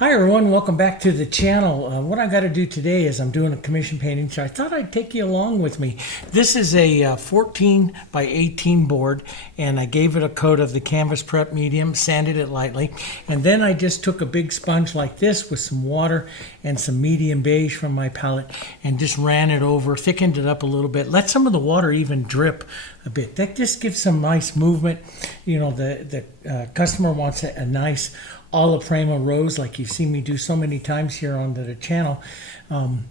Hi everyone, welcome back to the channel. What I got to do today is I'm doing a commission painting, so I thought I'd take you along with me. This is a 14 by 18 board, and I gave it a coat of the Canvas Prep Medium, sanded it lightly, and then I just took a big sponge like this with some water and some medium beige from my palette and just ran it over, thickened it up a little bit, let some of the water even drip a bit. That just gives some nice movement. You know, the customer wants a nice alla prima rose like you've seen me do so many times here on the channel, and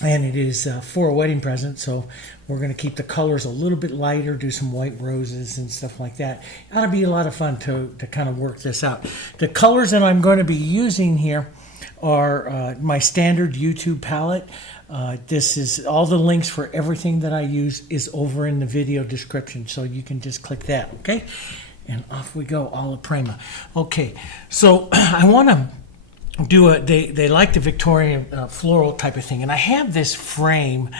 it is for a wedding present, so we're going to keep the colors a little bit lighter, do some white roses and stuff like that. Ought to be a lot of fun to kind of work this out. The colors that I'm going to be using here are my standard YouTube palette. This is all the links for everything that I use is over in the video description, so you can just click that, okay? And off we go, alla prima. Okay, so I want to do they like the Victorian floral type of thing, and I have this frame,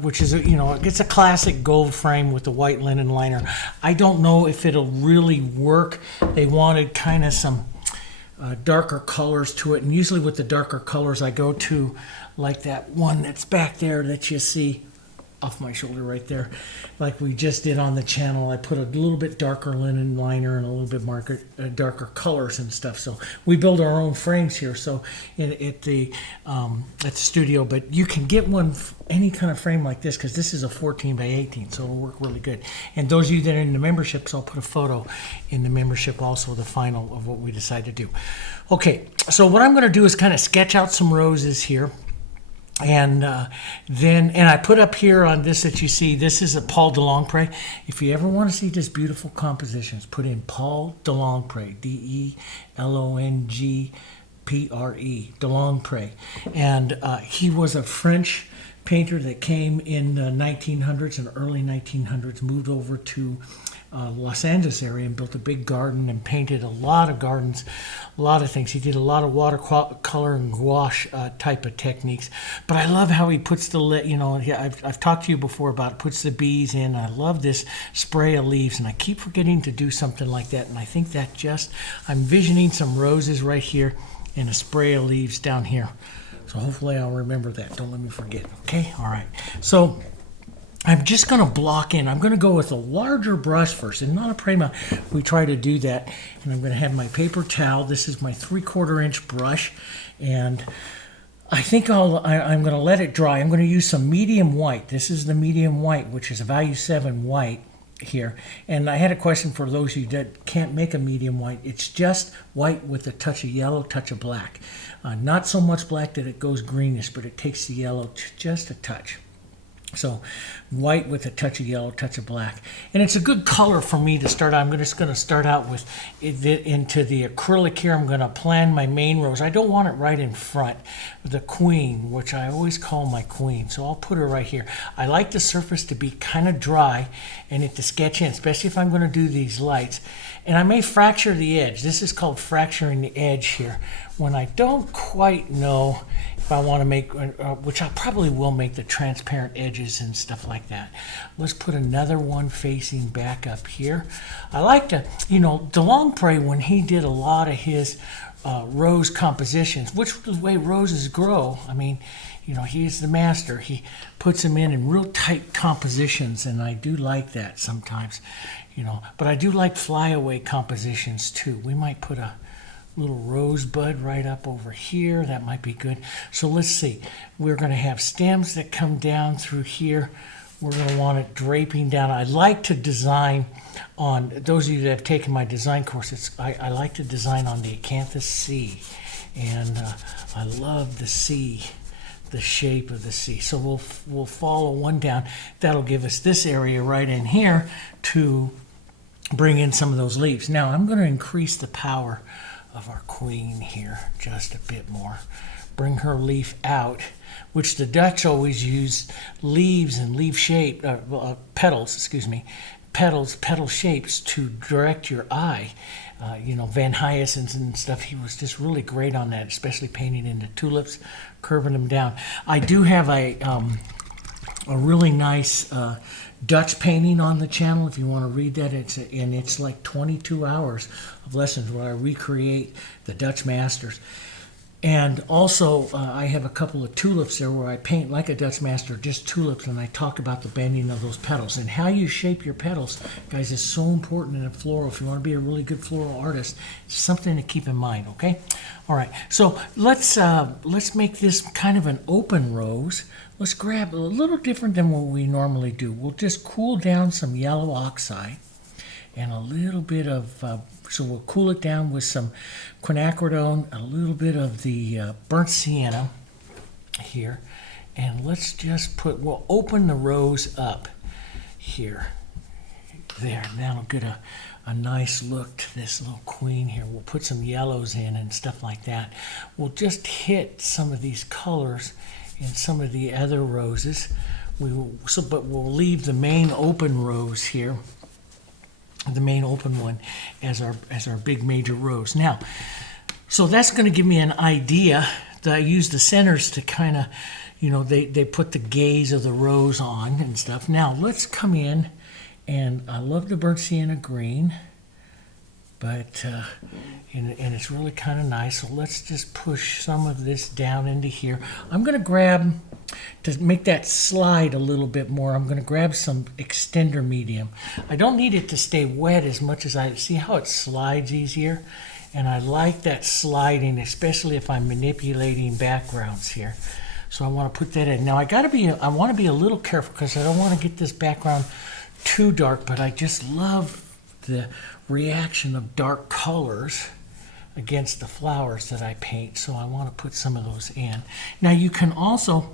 which is it's a classic gold frame with the white linen liner. I don't know if it'll really work. They wanted kind of some darker colors to it, and usually with the darker colors I go to like that one that's back there that you see off my shoulder right there, like we just did on the channel. I put a little bit darker linen liner and a little bit darker colors and stuff. So we build our own frames here. So at the studio, but you can get one, any kind of frame like this, because this is a 14 by 18, so it'll work really good. And those of you that are in the memberships, I'll put a photo in the membership also, the final of what we decide to do. Okay, so what I'm going to do is kind of sketch out some roses here. And then I put up here on this that you see, this is a Paul de Longpre. If you ever want to see just beautiful compositions, put in Paul de Longpre, Delongpre, de Longpre. And he was a French painter that came in the 1900s and early 1900s, moved over to Los Angeles area and built a big garden and painted a lot of gardens, a lot of things. He did a lot of watercolor and gouache type of techniques. But I love how he puts the, I've talked to you before about it, puts the bees in. I love this spray of leaves, and I keep forgetting to do something like that. And I think that I'm envisioning some roses right here and a spray of leaves down here. So hopefully I'll remember that. Don't let me forget. Okay, all right. So I'm just going to block in. I'm going to go with a larger brush first, and not a prima. We try to do that. And I'm going to have my paper towel. This is my 3/4 inch brush, and I think I'm going to let it dry. I'm going to use some medium white. This is the medium white, which is a value 7 white here. And I had a question for those of you that can't make a medium white. It's just white with a touch of yellow, touch of black. Not so much black that it goes greenish, but it takes the yellow just a touch. So white with a touch of yellow, touch of black. And it's a good color for me to start out. I'm just going to start out with it into the acrylic here. I'm going to plan my main rose. I don't want it right in front. The queen, which I always call my queen. So I'll put her right here. I like the surface to be kind of dry and it to sketch in, especially if I'm going to do these lights. And I may fracture the edge. This is called fracturing the edge here. When I don't quite know if I want to make, which I probably will make the transparent edges and stuff like that. Let's put another one facing back up here. I like to, de Longpre, when he did a lot of his rose compositions, which is the way roses grow. I mean, he's the master. He puts them in real tight compositions, and I do like that sometimes, But I do like flyaway compositions too. We might put a little rosebud right up over here. That might be good. So let's see. We're going to have stems that come down through here. We're going to want it draping down. I like to design on, those of you that have taken my design courses, I like to design on the acanthus C. And I love the C, the shape of the C. So we'll follow one down. That'll give us this area right in here to bring in some of those leaves. Now I'm going to increase the power of our queen here just a bit more. Bring her leaf out, which the Dutch always used leaves and leaf shape, petals, petal shapes to direct your eye. Van Hyacinths and stuff, he was just really great on that, especially painting into tulips, curving them down. I do have a really nice Dutch painting on the channel if you want to read that. It's like 22 hours of lessons where I recreate the Dutch masters. And also, I have a couple of tulips there where I paint like a Dutch master, just tulips, and I talk about the bending of those petals. And how you shape your petals, guys, is so important in a floral. If you want to be a really good floral artist, it's something to keep in mind, okay? All right, so let's make this kind of an open rose. Let's grab a little different than what we normally do. We'll just cool down some yellow oxide and a little bit of, so we'll cool it down with some quinacridone, a little bit of the burnt sienna here. And let's just we'll open the rose up here. There, that'll get a nice look to this little queen here. We'll put some yellows in and stuff like that. We'll just hit some of these colors in some of the other roses. But we'll leave the main open rose here, the main open one, as our big major rose. Now, so that's going to give me an idea that I use the centers to kind of, they put the gaze of the rose on and stuff. Now, let's come in, and I love the burnt sienna green, but, and it's really kind of nice. So let's just push some of this down into here. I'm going to grab, to make that slide a little bit more, I'm going to grab some extender medium. I don't need it to stay wet as much as I see how it slides easier. And I like that sliding, especially if I'm manipulating backgrounds here. So I want to put that in. Now I want to be a little careful because I don't want to get this background too dark, but I just love the reaction of dark colors against the flowers that I paint. So I want to put some of those in. Now you can also,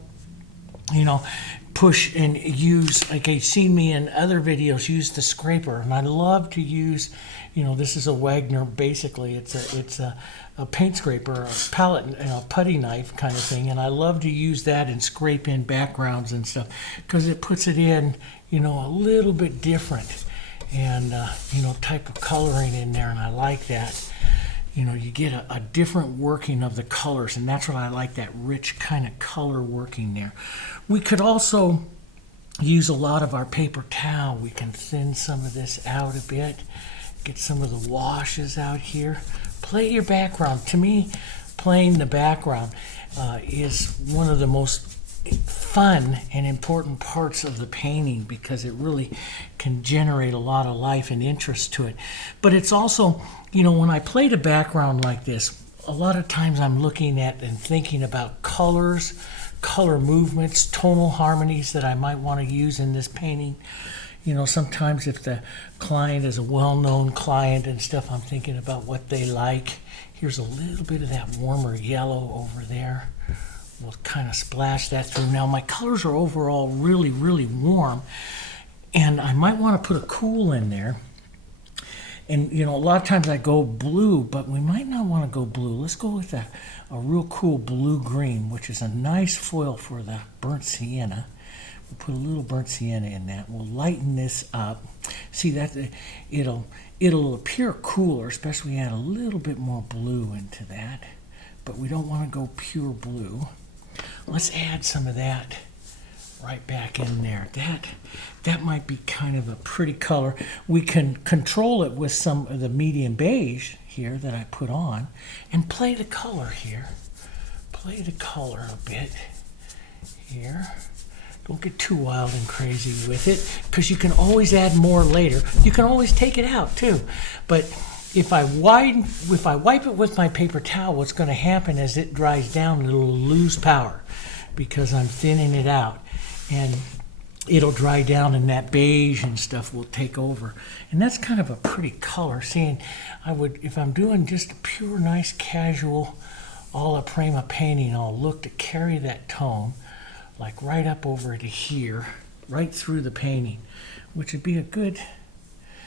push and use, like you've seen me in other videos, use the scraper. And I love to use, this is a Wagner, basically. It's a paint scraper, a palette, putty knife kind of thing. And I love to use that and scrape in backgrounds and stuff because it puts it in, a little bit different and, type of coloring in there. And I like that. You get a different working of the colors, and that's what I like, that rich kind of color working there. We could also use a lot of our paper towel. We can thin some of this out a bit, get some of the washes out here. Play your background. To me, playing the background is one of the most fun and important parts of the painting because it really can generate a lot of life and interest to it. But it's also, when I play the background like this, a lot of times I'm looking at and thinking about colors, color movements, tonal harmonies that I might want to use in this painting. Sometimes if the client is a well-known client and stuff, I'm thinking about what they like. Here's a little bit of that warmer yellow over there. We'll kind of splash that through. Now my colors are overall really, really warm, and I might want to put a cool in there. And a lot of times I go blue, but we might not want to go blue. Let's go with a real cool blue-green, which is a nice foil for the burnt sienna. We'll put a little burnt sienna in that. We'll lighten this up. See that it'll appear cooler, especially when we add a little bit more blue into that. But we don't want to go pure blue. Let's add some of that right back in there. That might be kind of a pretty color. We can control it with some of the medium beige here that I put on and play the color here. Play the color a bit here. Don't get too wild and crazy with it because you can always add more later. You can always take it out too. But if I wipe it with my paper towel, what's going to happen is it dries down and it'll lose power because I'm thinning it out. And it'll dry down and that beige and stuff will take over. And that's kind of a pretty color. Seeing, if I'm doing just a pure, nice, casual, alla prima painting, I'll look to carry that tone like right up over to here, right through the painting, which would be a good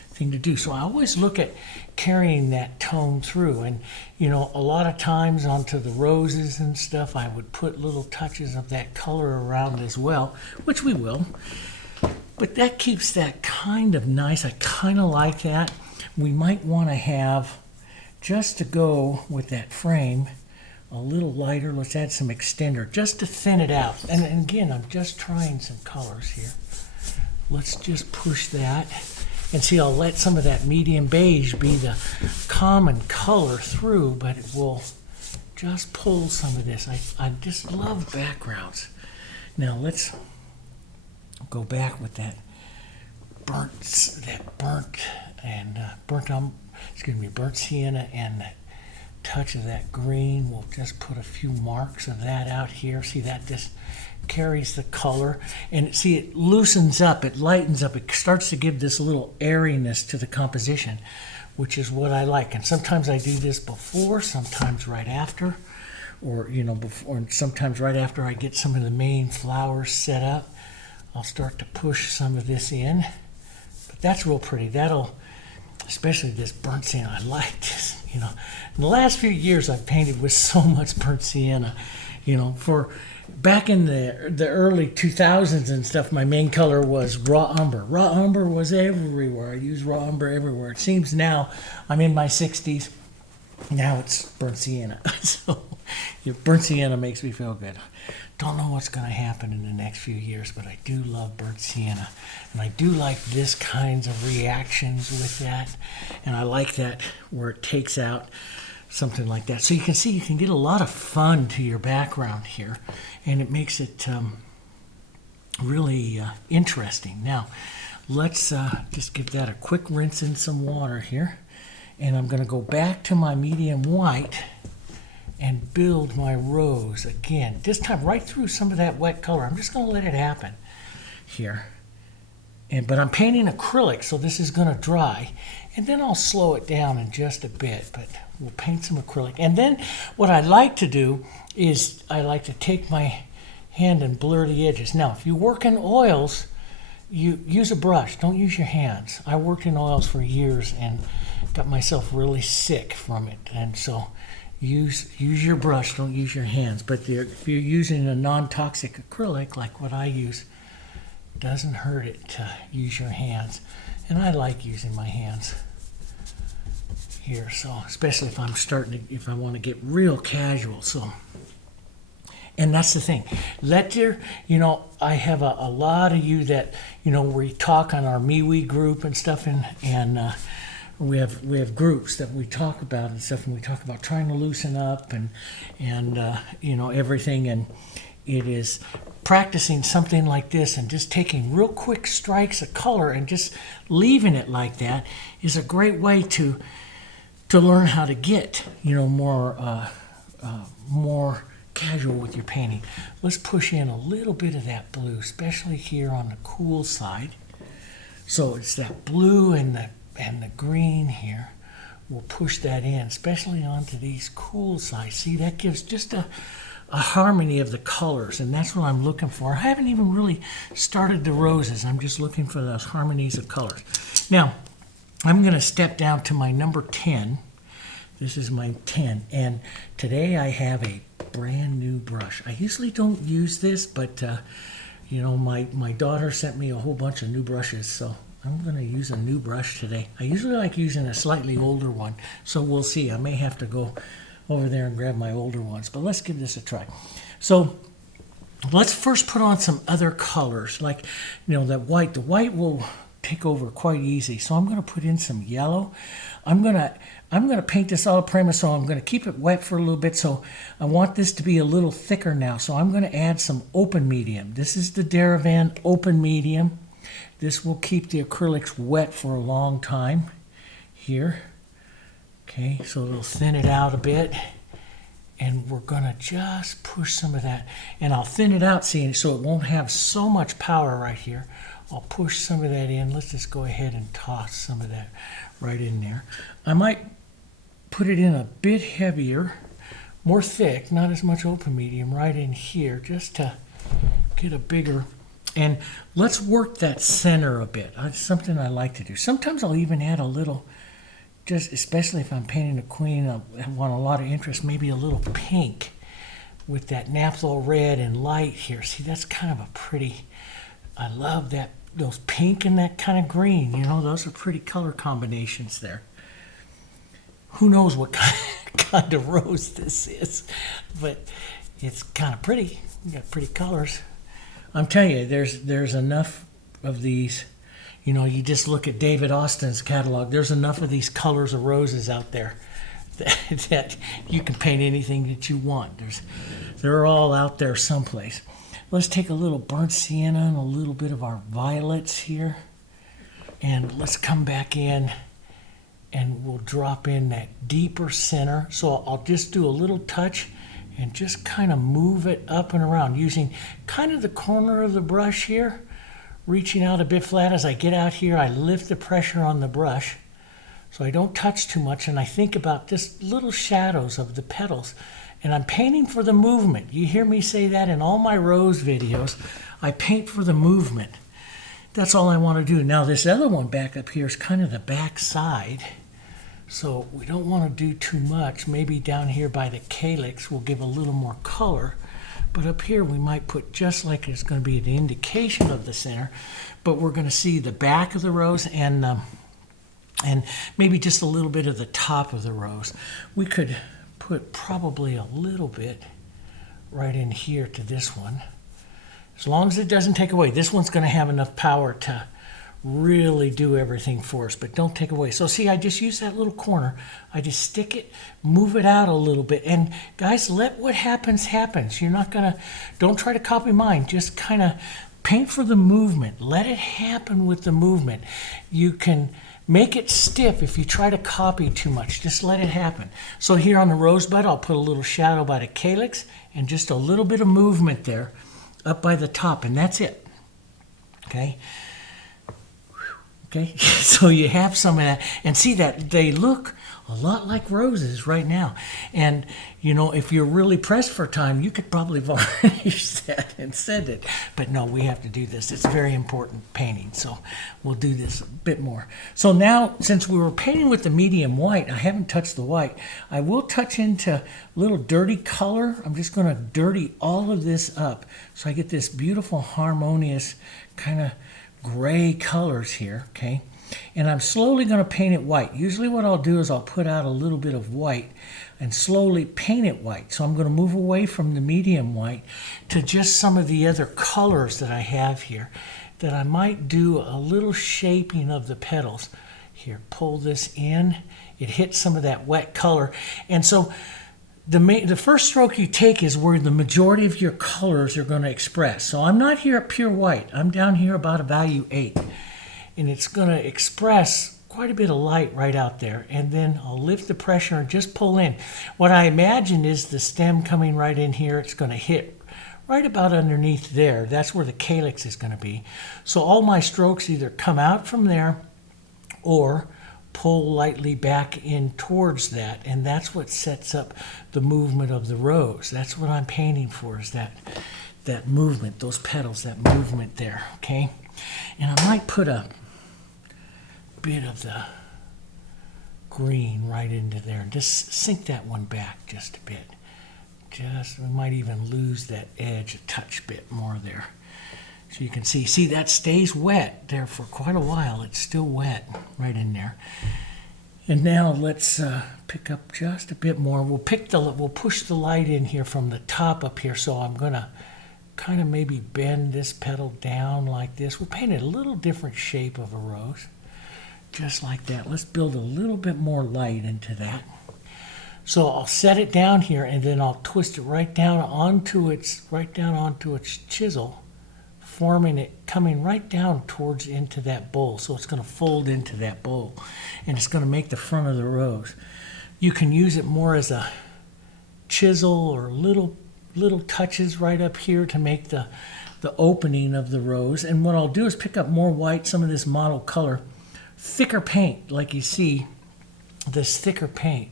thing to do. So I always look at carrying that tone through, and a lot of times onto the roses and stuff I would put little touches of that color around as well, which we will, but that keeps that kind of nice. I kind of like that. We might want to have, just to go with that frame, a little lighter. Let's add some extender just to thin it out, and again, I'm just trying some colors here. Let's just push that. And see, I'll let some of that medium beige be the common color through, but it will just pull some of this. I just love backgrounds. Now let's go back with that burnt sienna and that touch of that green. We'll just put a few marks of that out here. See, that just carries the color, and see, it loosens up, it lightens up, it starts to give this little airiness to the composition, which is what I like. And sometimes I do this before, sometimes right after, or before, and sometimes right after I get some of the main flowers set up, I'll start to push some of this in. But that's real pretty. That'll, especially this burnt sienna, I like this. In the last few years I've painted with so much burnt sienna. For back in the early 2000s and stuff, my main color was raw umber. Raw umber was everywhere. I used raw umber everywhere. It seems now I'm in my 60s. Now it's burnt sienna. So burnt sienna makes me feel good. Don't know what's going to happen in the next few years, but I do love burnt sienna. And I do like this kinds of reactions with that. And I like that where it takes out something like that. So you can see you can get a lot of fun to your background here. And it makes it really interesting. Now, let's just give that a quick rinse in some water here. And I'm going to go back to my medium white and build my rose again. This time right through some of that wet color. I'm just going to let it happen here. But I'm painting acrylic, so this is going to dry. And then I'll slow it down in just a bit, but we'll paint some acrylic. And then what I like to do is I like to take my hand and blur the edges. Now, if you work in oils, you use a brush. Don't use your hands. I worked in oils for years and got myself really sick from it. And so use your brush, don't use your hands. But if you're using a non-toxic acrylic, like what I use, it doesn't hurt it to use your hands. And I like using my hands here, so especially if if I want to get real casual. So, and that's the thing. I have a lot of you that, we talk on our MeWe group and stuff, and we have groups that we talk about and stuff, and we talk about trying to loosen up and everything. And it is practicing something like this and just taking real quick strikes of color and just leaving it like that is a great way to learn how to get more casual with your painting. Let's push in a little bit of that blue, especially here on the cool side. So it's that blue and the green here. We'll push that in, especially onto these cool sides. See, that gives just a harmony of the colors, and that's what I'm looking for. I haven't even really started the roses. I'm just looking for those harmonies of colors. Now, I'm going to step down to my number 10. This is my 10, and today I have a brand new brush. I usually don't use this, but my daughter sent me a whole bunch of new brushes, so I'm going to use a new brush today. I usually like using a slightly older one, so we'll see. I may have to go over there and grab my older ones, but let's give this a try. So let's first put on some other colors, like that white. The white will take over quite easy, so I'm going to put in some yellow. I'm going to paint this alla prima, so I'm going to keep it wet for a little bit. So I want this to be a little thicker now, so I'm going to add some open medium. This is the Derivan Open Medium. This will keep the acrylics wet for a long time here. Okay, so it'll thin it out a bit. And we're going to just push some of that. And I'll thin it out, see, so it won't have so much power right here. I'll push some of that in. Let's just go ahead and toss some of that right in there. I might put it in a bit heavier, more thick, not as much open medium right in here, just to get a bigger. And let's work that center a bit. It's something I like to do. Sometimes I'll even add a little, just especially if I'm painting a queen, I want a lot of interest, maybe a little pink with that Naphthol Red and Light here. See, that's kind of a pretty, I love that, those pink and that kind of green. Those are pretty color combinations there. Who knows what kind of rose this is, but it's kind of pretty. You got pretty colors. I'm telling you, there's enough of these. You just look at David Austin's catalog. There's enough of these colors of roses out there that you can paint anything that you want. They're all out there someplace. Let's take a little burnt sienna and a little bit of our violets here. And let's come back in and we'll drop in that deeper center. So I'll just do a little touch and just kind of move it up and around using kind of the corner of the brush here, reaching out a bit flat. As I get out here, I lift the pressure on the brush so I don't touch too much, and I think about just little shadows of the petals. And I'm painting for the movement. You hear me say that in all my rose videos. I paint for the movement. That's all I want to do. Now this other one back up here is kind of the back side. So we don't want to do too much. Maybe down here by the calyx we'll give a little more color. But up here we might put just like it's going to be an indication of the center. But we're going to see the back of the rose and maybe just a little bit of the top of the rose. We could put probably a little bit right in here to this one. As long as it doesn't take away. This one's going to have enough power to really do everything for us, but don't take away. So see, I just use that little corner. I just stick it, move it out a little bit. And guys, let what happens happens. You're not going to, don't try to copy mine. Just kind of paint for the movement. Let it happen with the movement. You can make it stiff if you try to copy too much. Just let it happen. So here on the rosebud, I'll put a little shadow by the calyx and just a little bit of movement there up by the top, and that's it. Okay? Okay, so you have some of that, and see that they look a lot like roses right now. And you know, if you're really pressed for time, you could probably varnish that and send it. But no, we have to do this. It's very important painting, so we'll do this a bit more. So now, since we were painting with the medium white, I haven't touched the white. I will touch into a little dirty color. I'm just going to dirty all of this up so I get this beautiful, harmonious kind of gray colors here, okay? And I'm slowly going to paint it white. Usually what I'll do is I'll put out a little bit of white and slowly paint it white. So I'm going to move away from the medium white to just some of the other colors that I have here that I might do a little shaping of the petals. Here, pull this in. It hits some of that wet color. And so the first stroke you take is where the majority of your colors are going to express. So I'm not here at pure white. I'm down here about a value 8. And it's going to express quite a bit of light right out there. And then I'll lift the pressure and just pull in. What I imagine is the stem coming right in here. It's going to hit right about underneath there. That's where the calyx is going to be. So all my strokes either come out from there or pull lightly back in towards that, and that's what sets up the movement of the rose. That's what I'm painting for, is that movement, those petals, that movement there, okay? And I might put a bit of the green right into there and just sink that one back just a bit. We might even lose that edge a touch bit more there. So you can see that stays wet there for quite a while. It's still wet right in there. And now let's pick up just a bit more. We'll push the light in here from the top up here. So I'm going to kind of maybe bend this petal down like this. We'll paint it a little different shape of a rose, just like that. Let's build a little bit more light into that. So I'll set it down here, and then I'll twist it right down onto its chisel, forming it, coming right down towards into that bowl. So it's going to fold into that bowl, and it's going to make the front of the rose. You can use it more as a chisel or little touches right up here to make the opening of the rose. And what I'll do is pick up more white, some of this model color, thicker paint, like you see, this thicker paint,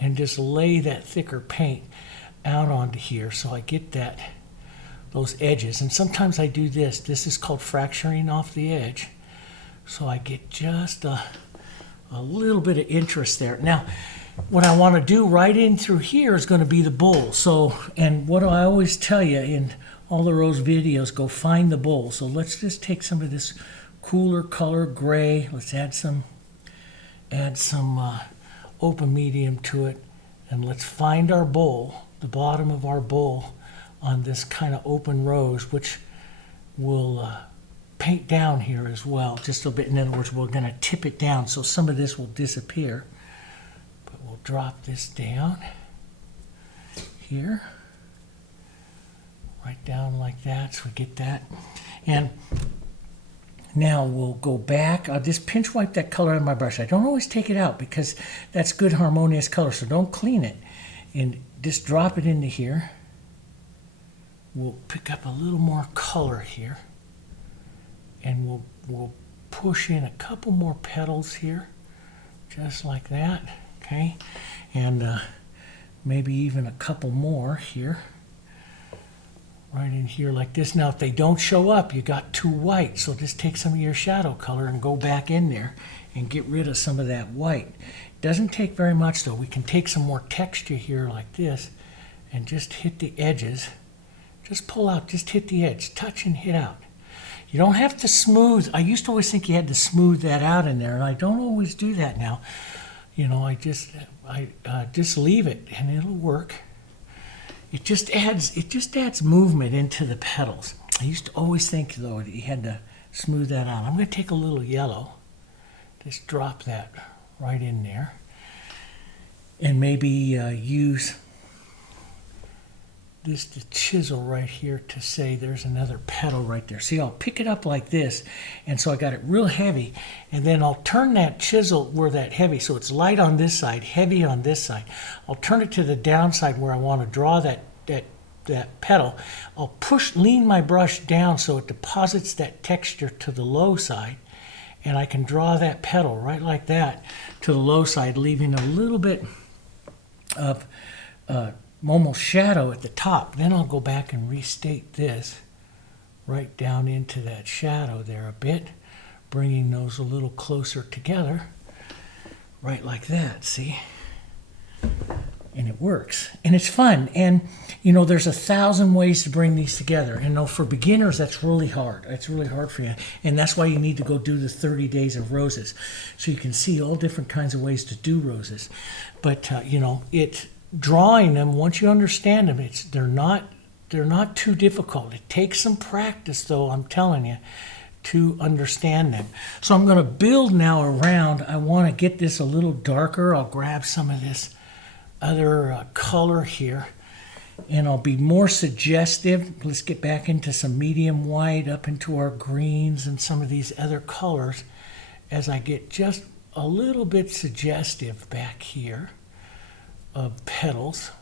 and just lay that thicker paint out onto here so I get those edges. And sometimes I do this. This is called fracturing off the edge. So I get just a little bit of interest there. Now, what I want to do right in through here is going to be the bowl. So, and what I always tell you in all the rose videos, go find the bowl. So let's just take some of this cooler color gray. Let's add some open medium to it, and let's find our bowl, the bottom of our bowl on this kind of open rose, which we'll paint down here as well, just a bit. In other words, we're going to tip it down so some of this will disappear, but we'll drop this down here, right down like that, so we get that. And now we'll go back. I'll just pinch wipe that color on my brush. I don't always take it out because that's good harmonious color, so don't clean it. And just drop it into here. We'll pick up a little more color here. And we'll push in a couple more petals here, just like that, okay? And maybe even a couple more here. Right in here like this. Now, if they don't show up, you got too white, so just take some of your shadow color and go back in there and get rid of some of that white. Doesn't take very much, though. We can take some more texture here like this and just hit the edges. Just pull out, just hit the edge, touch and hit out. You don't have to smooth. I used to always think you had to smooth that out in there, and I don't always do that now. You know, I just leave it and it'll work. It just adds movement into the petals. I used to always think, though, that you had to smooth that out. I'm going to take a little yellow, just drop that right in there, and maybe use this to chisel right here to say there's another petal right there. See, I'll pick it up like this, and so I got it real heavy, and then I'll turn that chisel where that heavy, so it's light on this side, heavy on this side. I'll turn it to the downside where I want to draw that petal. I'll lean my brush down so it deposits that texture to the low side, and I can draw that petal right like that to the low side, leaving a little bit of almost shadow at the top. Then I'll go back and restate this right down into that shadow there a bit, bringing those a little closer together, right like that, see? And it works, and it's fun. And you know, there's 1,000 ways to bring these together. And you know, for beginners, that's really hard. It's really hard for you, and that's why you need to go do the 30 days of roses, so you can see all different kinds of ways to do roses. But you know, drawing them, once you understand them, they're not too difficult. It takes some practice, though, I'm telling you, to understand them. So I'm going to build now around. I want to get this a little darker. I'll grab some of this other color here, and I'll be more suggestive. Let's get back into some medium white, up into our greens and some of these other colors as I get just a little bit suggestive back here of petals.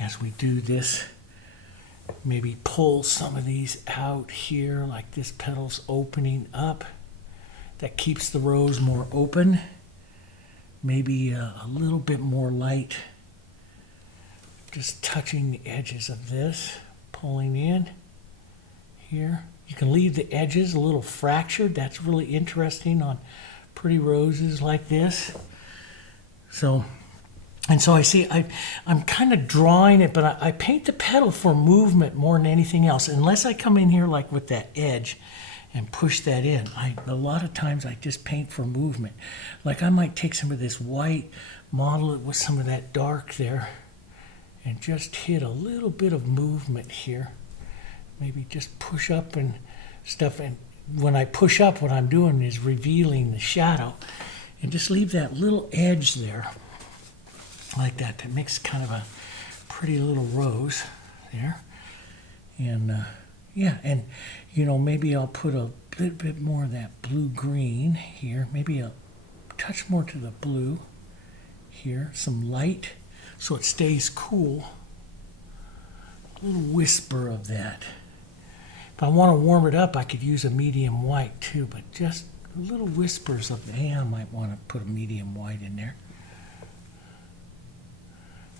As we do this, maybe pull some of these out here, like this petal's opening up. That keeps the rose more open. Maybe a little bit more light, just touching the edges of this, pulling in here. You can leave the edges a little fractured. That's really interesting on pretty roses like this. So I see, I'm kind of drawing it, but I paint the petal for movement more than anything else. Unless I come in here like with that edge and push that in. A lot of times I just paint for movement. Like I might take some of this white, model it with some of that dark there, and just hit a little bit of movement here. Maybe just push up and stuff. And when I push up, what I'm doing is revealing the shadow. And just leave that little edge there, like that. That makes kind of a pretty little rose there. And yeah, and you know, maybe I'll put a little bit more of that blue-green here. Maybe a touch more to the blue here. Some light so it stays cool. A little whisper of that. If I want to warm it up, I could use a medium white too, but just little whispers of, I might want to put a medium white in there.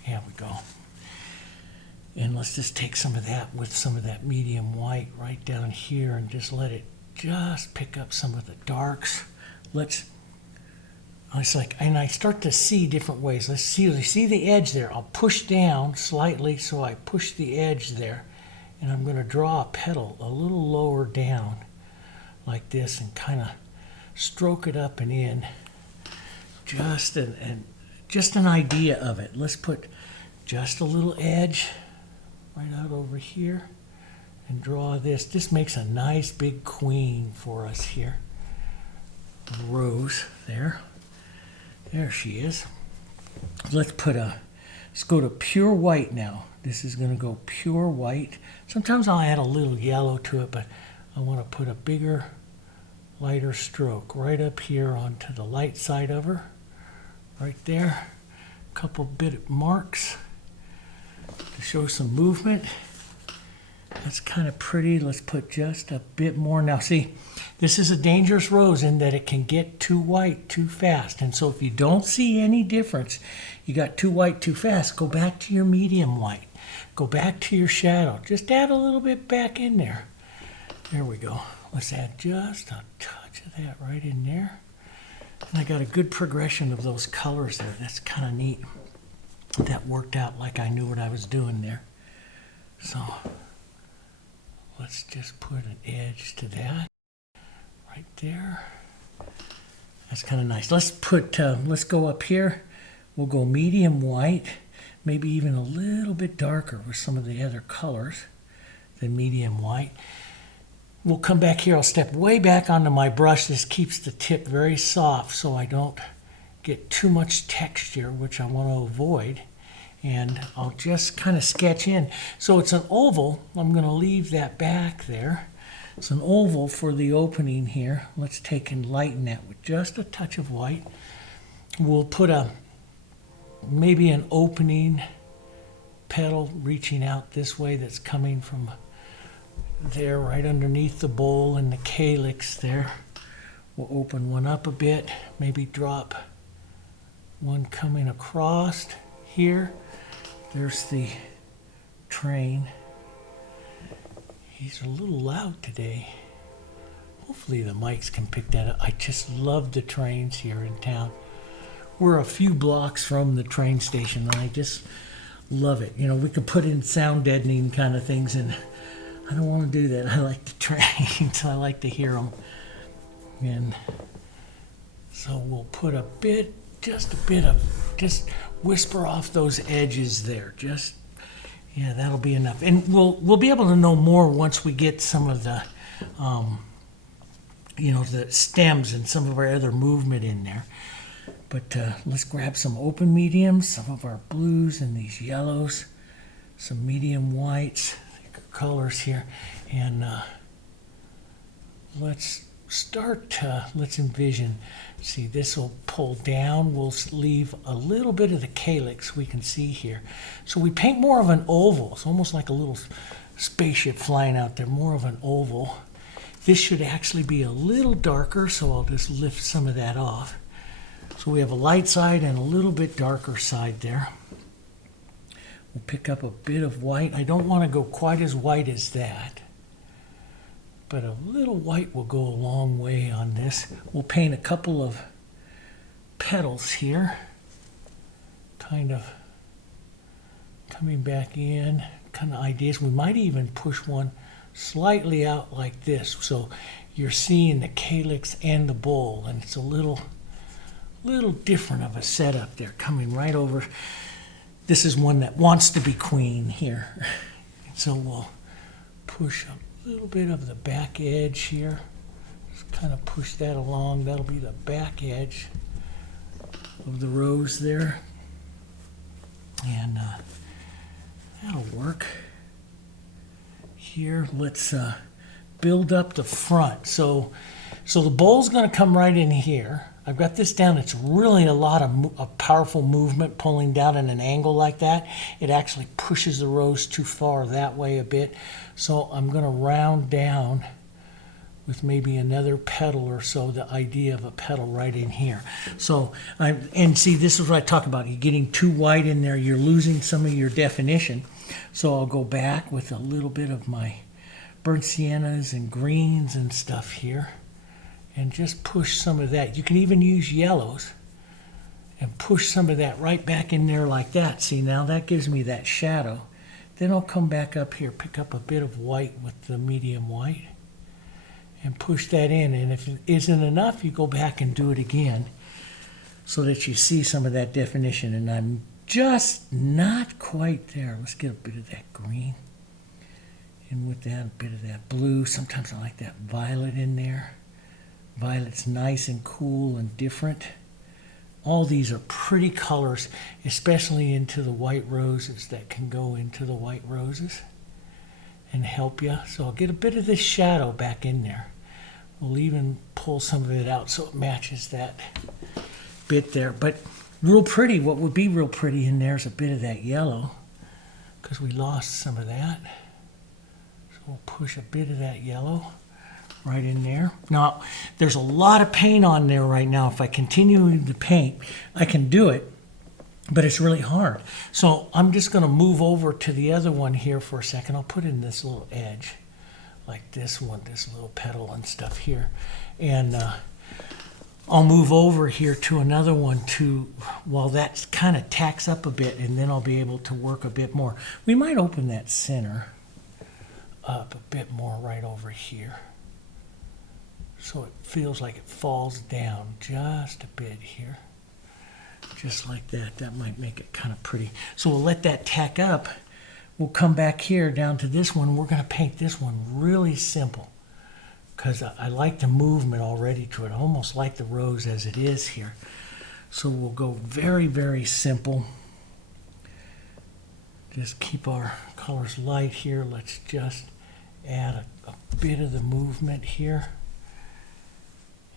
There we go. And let's just take some of that with some of that medium white right down here and just let it just pick up some of the darks. It's like, and I start to see different ways. Let's see the edge there. I'll push down slightly, so I push the edge there. And I'm going to draw a petal a little lower down like this and kind of stroke it up and in. Just an idea of it. Let's put just a little edge right out over here and draw this. This makes a nice big queen for us here. Rose there. There she is. Let's go to pure white now. This is going to go pure white. Sometimes I'll add a little yellow to it, but I want to put a bigger, lighter stroke right up here onto the light side of her. Right there. A couple bit marks to show some movement. That's kind of pretty. Let's put just a bit more. Now see, this is a dangerous rose in that it can get too white too fast. And so if you don't see any difference, you got too white too fast, go back to your medium white. Go back to your shadow. Just add a little bit back in there. There we go. Let's add just a touch of that right in there. And I got a good progression of those colors there. That's kind of neat. That worked out like I knew what I was doing there. So let's just put an edge to that right there. That's kind of nice. Let's go up here. We'll go medium white, maybe even a little bit darker with some of the other colors than medium white. We'll come back here. I'll step way back onto my brush. This keeps the tip very soft so I don't get too much texture, which I want to avoid. And I'll just kind of sketch in. So it's an oval. I'm going to leave that back there. It's an oval for the opening here. Let's take and lighten that with just a touch of white. We'll put maybe an opening petal reaching out this way that's coming from there right underneath the bowl and the calyx there. We'll open one up a bit, maybe drop one coming across here. There's the train. He's a little loud today. Hopefully the mics can pick that up. I just love the trains here in town. We're a few blocks from the train station and I just love it. You know, we could put in sound deadening kind of things and I don't want to do that. I like the trains. I like to hear them. And so we'll put just whisper off those edges there. Yeah, that'll be enough. And we'll be able to know more once we get some of the, the stems and some of our other movement in there. But let's grab some open mediums, some of our blues and these yellows, some medium whites, colors here, and let's envision. See, this will pull down. We'll leave a little bit of the calyx we can see here. So we paint more of an oval. It's almost like a little spaceship flying out there, more of an oval. This should actually be a little darker, so I'll just lift some of that off. So we have a light side and a little bit darker side there. We'll pick up a bit of white. I don't want to go quite as white as that, but a little white will go a long way on this. We'll paint a couple of petals here, kind of coming back in, kind of ideas. We might even push one slightly out like this, so you're seeing the calyx and the bowl, and it's a little different of a setup there, coming right over. This is one that wants to be queen here. So we'll push a little bit of the back edge here. Just kind of push that along. That'll be the back edge of the rose there. And that'll work. Here, let's build up the front. So the bowl's going to come right in here. I've got this down. It's really a lot of powerful movement pulling down at an angle like that. It actually pushes the rose too far that way a bit. So I'm going to round down with maybe another petal or so, the idea of a petal right in here. So, and see, this is what I talk about. You're getting too white in there. You're losing some of your definition. So I'll go back with a little bit of my burnt siennas and greens and stuff here. And just push some of that. You can even use yellows and push some of that right back in there like that. See, now that gives me that shadow. Then I'll come back up here, pick up a bit of white with the medium white and push that in. And if it isn't enough, you go back and do it again so that you see some of that definition. And I'm just not quite there. Let's get a bit of that green. And with that, a bit of that blue. Sometimes I like that violet in there. Violet's nice and cool and different. all these are pretty colors, especially into the white roses that can go into the white roses and help you. So I'll get a bit of this shadow back in there. We'll even pull some of it out so it matches that bit there. But real pretty, what would be real pretty in there is a bit of that yellow, because we lost some of that. So we'll push a bit of that yellow right in there. Now, there's a lot of paint on there right now. If I continue to paint, I can do it, but it's really hard. So I'm just going to move over to the other one here for a second. I'll put in this little edge, like this one, this little petal and stuff here. And I'll move over here to another one while that kind of tacks up a bit, and then I'll be able to work a bit more. We might open that center up a bit more right over here, so it feels like it falls down just a bit here. Just like that. That might make it kind of pretty. So we'll let that tack up. We'll come back here down to this one. We're going to paint this one really simple, because I like the movement already to it. I almost like the rose as it is here. So we'll go very, very simple. Just keep our colors light here. Let's just add a bit of the movement here.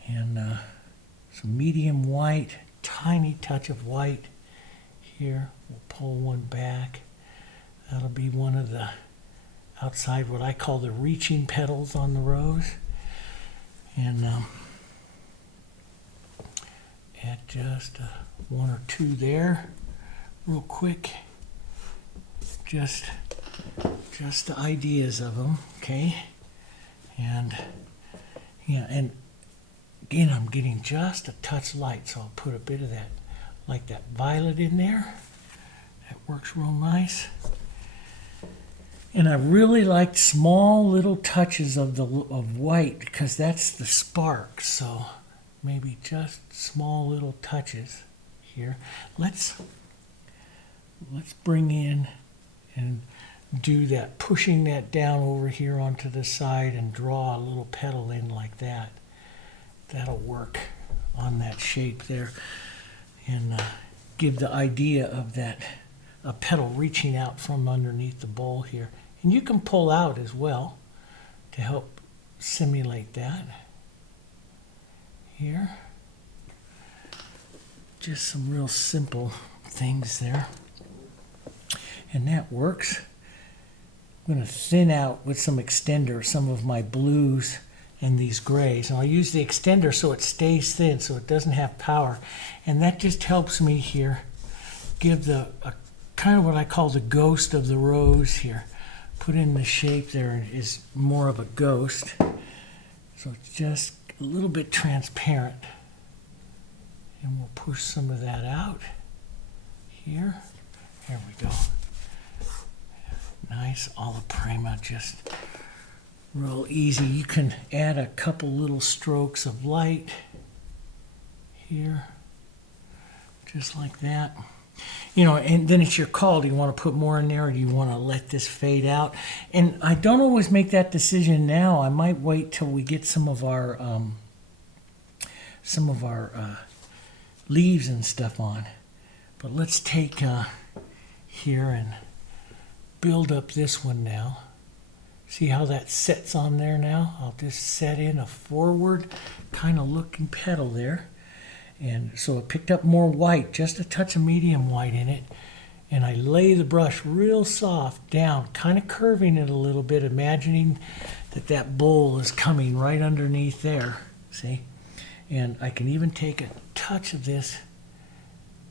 And some medium white, tiny touch of white here. We'll pull one back. That'll be one of the outside, what I call the reaching petals on the rose. And add just one or two there real quick. Just the ideas of them, okay? And yeah, and again, I'm getting just a touch light, so I'll put a bit of that, like that violet in there. That works real nice. And I really like small little touches of white, because that's the spark. So maybe just small little touches here. Let's bring in and do that, pushing that down over here onto the side and draw a little petal in like that. That'll work on that shape there, and give the idea of that a petal reaching out from underneath the bowl here. And you can pull out as well to help simulate that here. Just some real simple things there. And that works. I'm going to thin out with some extender some of my blues and these grays. And I'll use the extender so it stays thin, so it doesn't have power. And that just helps me here give the kind of what I call the ghost of the rose here. Put in the shape there is more of a ghost. So it's just a little bit transparent. And we'll push some of that out here. There we go. Nice alla prima, just real easy. You can add a couple little strokes of light here, just like that. You know, and then it's your call. Do you want to put more in there, or do you want to let this fade out? And I don't always make that decision now. I might wait till we get some of our leaves and stuff on. But let's take here and build up this one now. See how that sets on there now? I'll just set in a forward kind of looking petal there. And so it picked up more white, just a touch of medium white in it. And I lay the brush real soft down, kind of curving it a little bit, imagining that that bowl is coming right underneath there. See? And I can even take a touch of this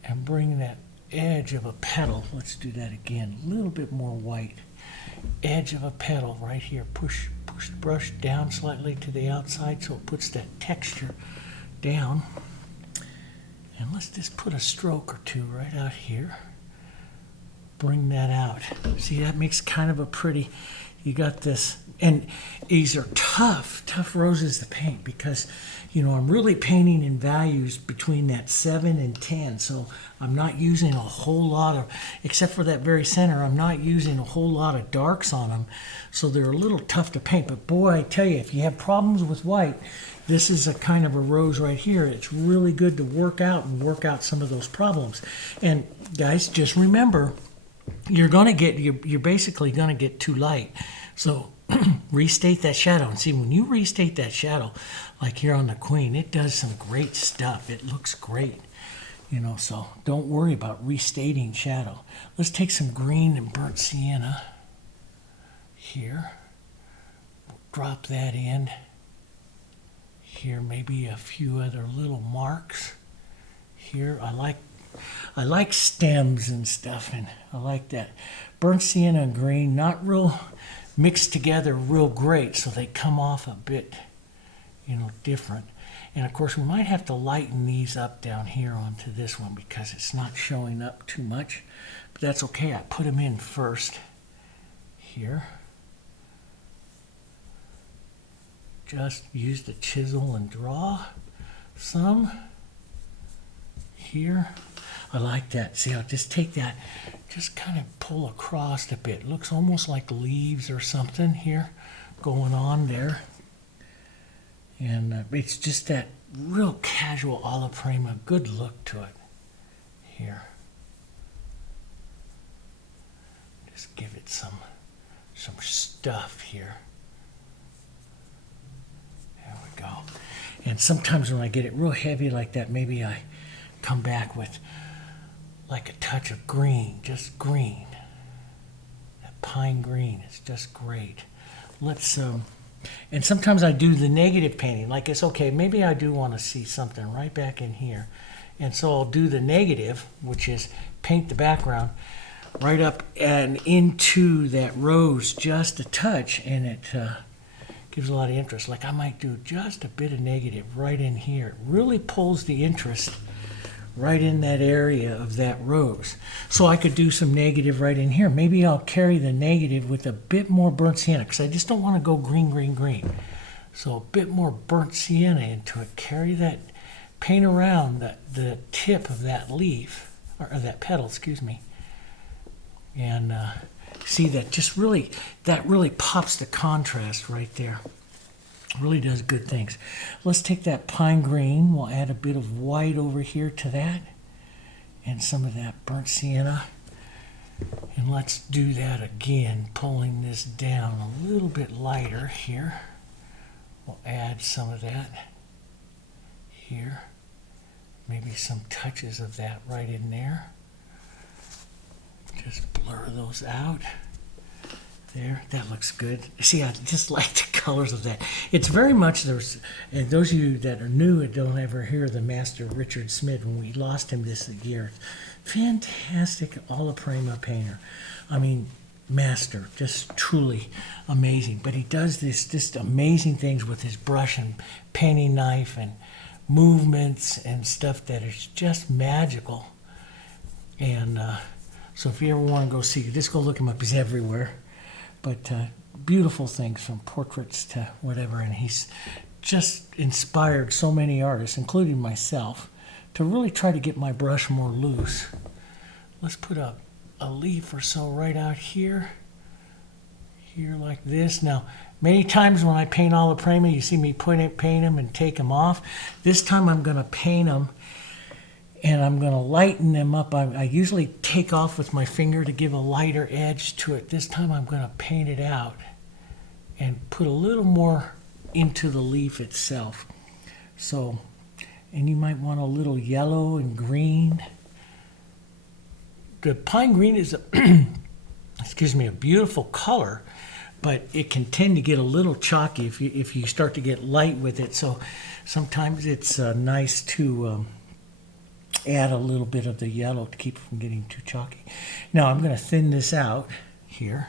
and bring that edge of a petal. Let's do that again. A little bit more white. Edge of a petal right here. Push the brush down slightly to the outside so it puts that texture down. And let's just put a stroke or two right out here. Bring that out. See, that makes kind of a pretty, you got this, and these are tough roses to paint because, you know, I'm really painting in values between that 7 and 10. So I'm not using a whole lot of, except for that very center, I'm not using a whole lot of darks on them. So they're a little tough to paint. But boy, I tell you, if you have problems with white, this is a kind of a rose right here. It's really good to work out some of those problems. And guys, just remember, you're basically going to get too light. So restate that shadow. And see, when you restate that shadow, like here on the Queen, it does some great stuff. It looks great, you know, so don't worry about restating shadow. Let's take some green and burnt sienna here. Drop that in. Here, maybe a few other little marks. Here, I like stems and stuff, and I like that. Burnt sienna and green, not real mixed together real great, so they come off a bit, you know, different. And of course, we might have to lighten these up down here onto this one because it's not showing up too much. But that's okay, I put them in first here. Just use the chisel and draw some here. I like that. See, I'll just take that, just kind of pull across a bit. Looks almost like leaves or something here going on there. And it's just that real casual alla prima, good look to it here. Just give it some stuff here. There we go. And sometimes when I get it real heavy like that, maybe I come back with like a touch of green, just green. That pine green is just great. Let's, and sometimes I do the negative painting. Like it's okay, maybe I do want to see something right back in here. And so I'll do the negative, which is paint the background right up and into that rose just a touch, and it gives a lot of interest. Like I might do just a bit of negative right in here. It really pulls the interest right in that area of that rose. So I could do some negative right in here. Maybe I'll carry the negative with a bit more burnt sienna because I just don't want to go green, green, green. So a bit more burnt sienna into it. Carry that, paint around the tip of that leaf, or that petal, excuse me. And see that just really, that really pops the contrast right there. Really does good things. Let's take that pine green. We'll add a bit of white over here to that and some of that burnt sienna. And let's do that again, pulling this down a little bit lighter here. We'll add some of that here. Maybe some touches of that right in there. Just blur those out. There, that looks good. See, I just like the colors of that. It's very much, and those of you that are new and don't ever hear the master Richard Smith, when we lost him this year, fantastic alla prima painter. I mean, master, just truly amazing. But he does this just amazing things with his brush and painting knife and movements and stuff that is just magical. And so if you ever want to go see, just go look him up. He's everywhere. But beautiful things from portraits to whatever. And he's just inspired so many artists, including myself, to really try to get my brush more loose. Let's put a leaf or so right out here. Here like this. Now, many times when I paint alla prima, you see me paint them and take them off. This time I'm going to paint them and I'm going to lighten them up. I usually take off with my finger to give a lighter edge to it. This time I'm going to paint it out and put a little more into the leaf itself. So, and you might want a little yellow and green. The pine green is excuse me, a beautiful color, but it can tend to get a little chalky if you start to get light with it. So sometimes it's nice to add a little bit of the yellow to keep it from getting too chalky. Now I'm going to thin this out here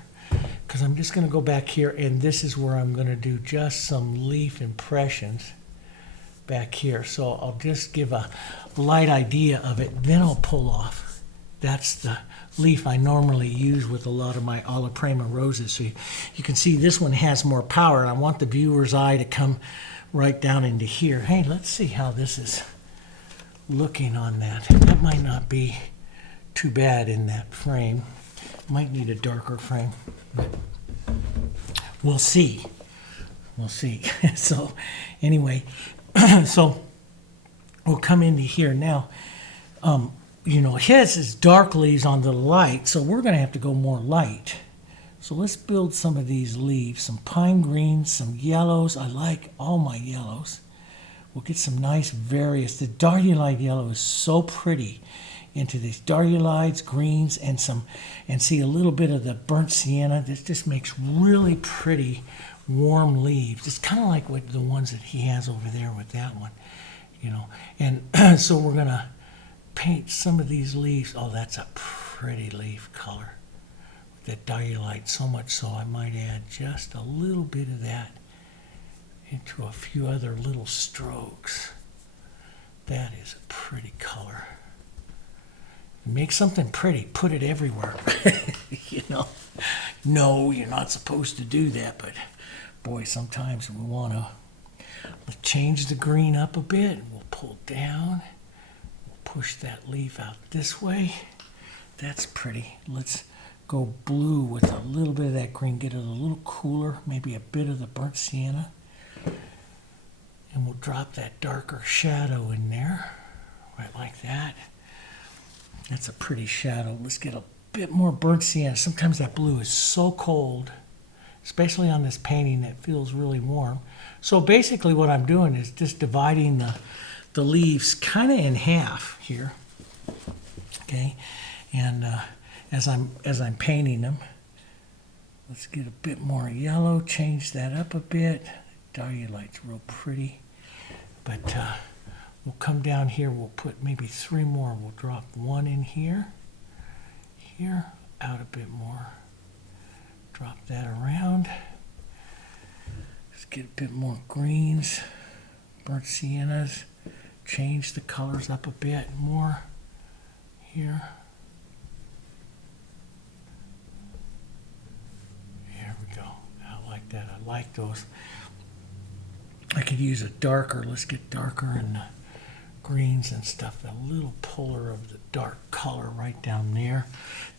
because I'm just going to go back here, and this is where I'm going to do just some leaf impressions back here. So I'll just give a light idea of it, then I'll pull off That's the leaf I normally use with a lot of my Alla Prima roses. So you can see this one has more power. I want the viewer's eye to come right down into here. Hey, let's see how this is looking on that. That might not be too bad in that frame. Might need a darker frame, but we'll see. We'll see. So anyway, so we'll come into here now. You know, his is dark leaves on the light, so we're going to have to go more light. So let's build some of these leaves, some pine greens, some yellows. I like all my yellows. We'll get some nice various. The Diarylide Yellow is so pretty into these Diarylides, greens, and see a little bit of the burnt sienna. This just makes really pretty warm leaves. It's kind of like what the ones that he has over there with that one, you know. And so we're going to paint some of these leaves. Oh, that's a pretty leaf color. That Diarylide, so much so I might add just a little bit of that into a few other little strokes. That is a pretty color. Make something pretty, put it everywhere. You know, no, you're not supposed to do that, but boy, sometimes we want to change the green up a bit. We'll pull down. Push that leaf out this way. That's pretty. Let's go blue with a little bit of that green, get it a little cooler, maybe a bit of the burnt sienna. And we'll drop that darker shadow in there, right like that. That's a pretty shadow. Let's get a bit more burnt sienna. Sometimes that blue is so cold, especially on this painting, that feels really warm. So basically what I'm doing is just dividing the leaves kind of in half here, okay? And as I'm painting them, let's get a bit more yellow, change that up a bit. Diarylide's real pretty, but we'll come down here, we'll put maybe 3 more. We'll drop 1 in here, out a bit more, drop that around. Let's get a bit more greens, burnt siennas. Change the colors up a bit more here. Here we go. I like that. I like those. I could use a darker. Let's get darker in the greens and stuff. A little puller of the dark color right down there.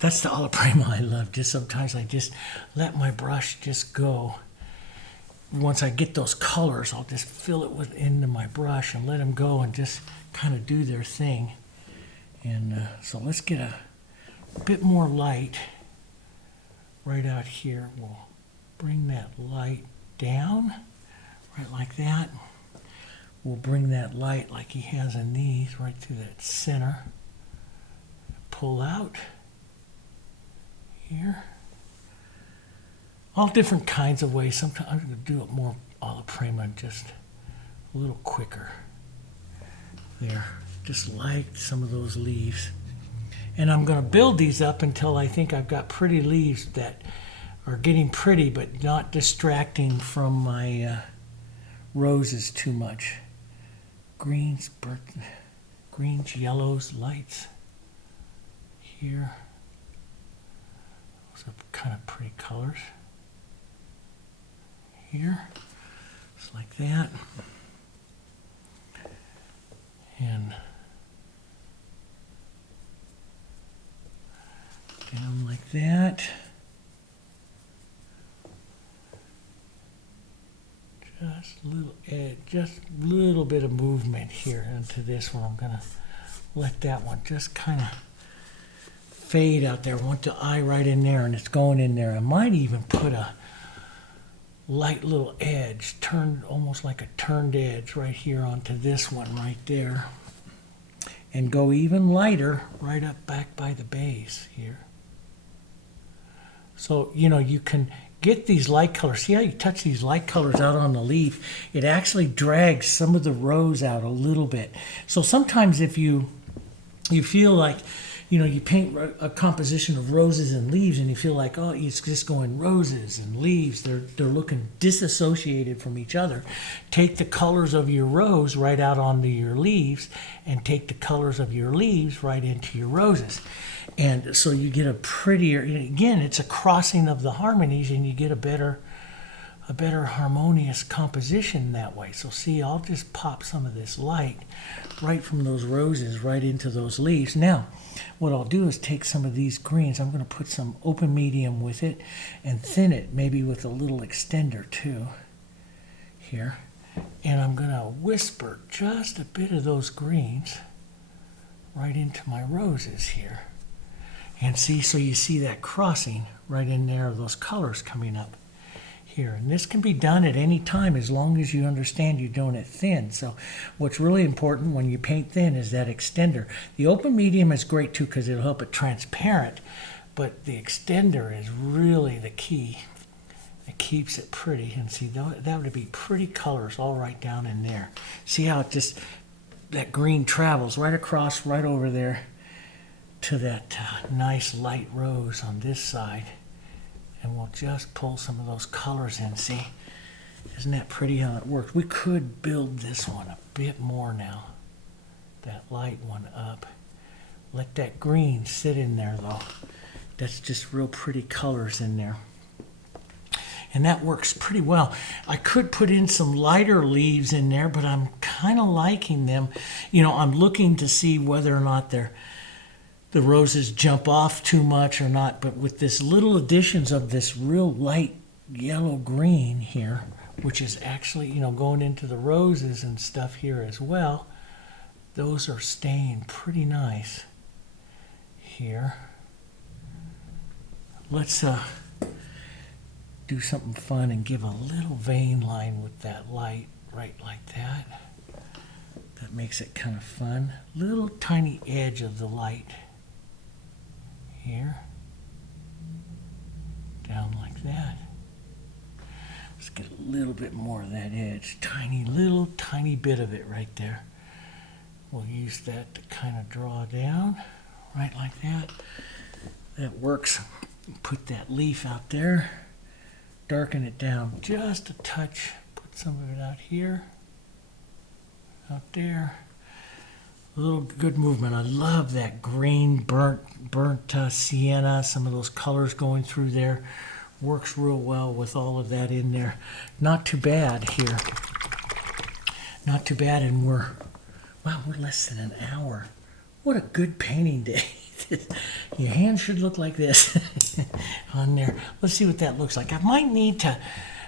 That's the Alla Prima I love. Just sometimes I just let my brush just go. Once I get those colors, I'll just fill it into my brush and let them go and just kind of do their thing. And so let's get a bit more light right out here. We'll bring that light down, right like that. We'll bring that light like he has in these right through that center. Pull out here. All different kinds of ways. Sometimes I'm going to do it more Alla Prima, just a little quicker. There, just like some of those leaves. And I'm going to build these up until I think I've got pretty leaves that are getting pretty, but not distracting from my roses too much. Greens, yellows, lights here. Those are kind of pretty colors. Here, just like that, and down like that. Just a little edge, just a little bit of movement here into this one. I'm gonna let that one just kind of fade out there. I want the eye right in there, and it's going in there. I might even put a light little edge, turned almost like a turned edge right here onto this one right there, and go even lighter right up back by the base here. So, you know, you can get these light colors. See how you touch these light colors out on the leaf? It actually drags some of the rose out a little bit. So sometimes if you feel like you know, you paint a composition of roses and leaves and you feel like, oh, it's just going roses and leaves. They're looking disassociated from each other. Take the colors of your rose right out onto your leaves and take the colors of your leaves right into your roses. And so you get a prettier, again, it's a crossing of the harmonies and you get a better harmonious composition that way. So see, I'll just pop some of this light right from those roses right into those leaves. Now, what I'll do is take some of these greens. I'm going to put some open medium with it and thin it, maybe with a little extender too, here. And I'm going to whisper just a bit of those greens right into my roses here. And see, so you see that crossing right in there of those colors coming up here. And this can be done at any time as long as you understand you're doing it thin. So what's really important when you paint thin is that extender. The open medium is great too because it'll help it transparent, but the extender is really the key. It keeps it pretty. And see, that would be pretty colors all right down in there. See how it just, that green travels right across, right over there to that nice light rose on this side. And we'll just pull some of those colors in. See, isn't that pretty how it works? We could build this one a bit more now. That light one up. Let that green sit in there though. That's just real pretty colors in there. And that works pretty well. I could put in some lighter leaves in there, but I'm kind of liking them. You know, I'm looking to see whether or not the roses jump off too much or not, but with this little additions of this real light yellow green here, which is actually, you know, going into the roses and stuff here as well, those are staying pretty nice here. Let's do something fun and give a little vein line with that light right like that. That makes it kind of fun. Little tiny edge of the light here, down like that. Let's get a little bit more of that edge. Tiny bit of it right there. We'll use that to kind of draw down, right like that. That works. Put that leaf out there. Darken it down just a touch. Put some of it out here, out there. A little good movement. I love that green, burnt sienna, some of those colors going through there. Works real well with all of that in there. Not too bad here. Not too bad, and we're less than an hour. What a good painting day. Your hand should look like this on there. Let's see what that looks like. I might need to,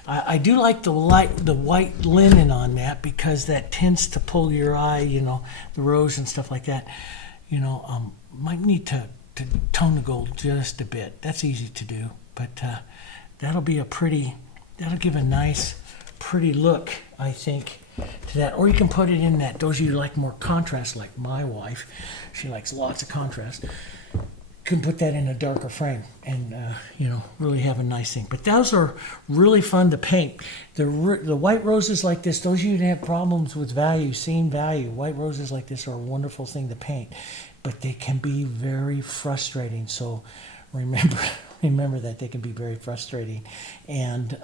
I do like the white linen on that because that tends to pull your eye, you know, the rose and stuff like that. You know, might need to tone the gold just a bit. That's easy to do, but that'll be that'll give a nice, pretty look, I think, to that. Or you can put it in that, those of you who like more contrast, like my wife, she likes lots of contrast, can put that in a darker frame and, you know, really have a nice thing. But those are really fun to paint. The white roses like this, those of you that have problems with value, seeing value, white roses like this are a wonderful thing to paint, but they can be very frustrating. So remember that they can be very frustrating. And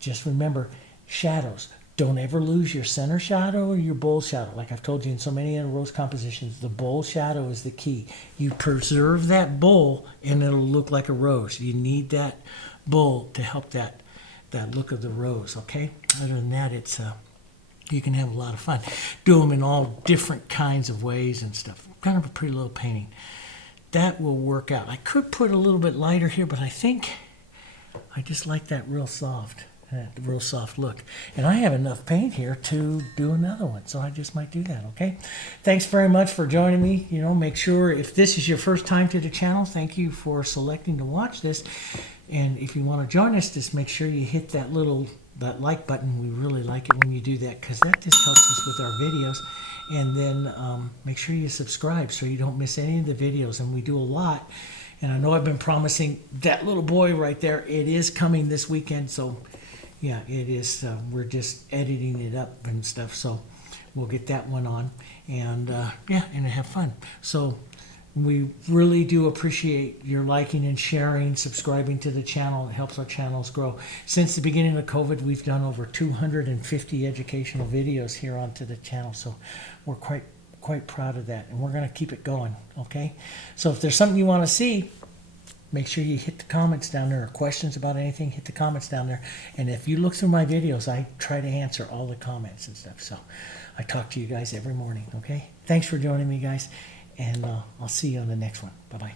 just remember, shadows. Don't ever lose your center shadow or your bold shadow. Like I've told you in so many rose compositions, the bold shadow is the key. You preserve that bold and it'll look like a rose. You need that bold to help that look of the rose, okay? Other than that, it's you can have a lot of fun. Do them in all different kinds of ways and stuff. Kind of a pretty little painting. That will work out. I could put a little bit lighter here, but I think I just like that real soft look. And I have enough paint here to do another one, so I just might do that, okay? Thanks very much for joining me. You know, make sure if this is your first time to the channel, thank you for selecting to watch this. And if you want to join us, just make sure you hit that like button. We really like it when you do that because that just helps us with our videos. And then make sure you subscribe so you don't miss any of the videos. And we do a lot. And I know I've been promising that little boy right there. It is coming this weekend, so yeah, it is. We're just editing it up and stuff, so we'll get that one on, and yeah, and have fun. So We really do appreciate your liking and sharing, subscribing to the channel. It helps our channels grow. Since the beginning of COVID, we've done over 250 educational videos here onto the channel, so we're quite proud of that, and we're going to keep it going, okay? So if there's something you want to see, make sure you hit the comments down there, or questions about anything, hit the comments down there. And if you look through my videos, I try to answer all the comments and stuff. So I talk to you guys every morning, okay? Thanks for joining me, guys, and I'll see you on the next one. Bye-bye.